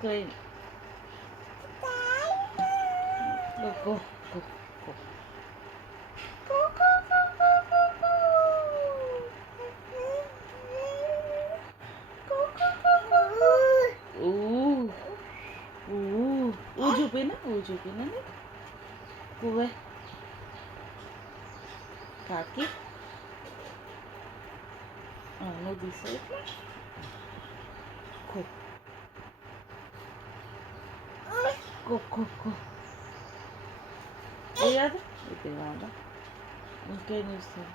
Crane. Go, go, go, go. చూపినా చూపినా పువ్వే కాకి నువ్వు తీసే కో కో కో కో ఏ కాదు ఇది కాదా ఇంకేం చూస్తాను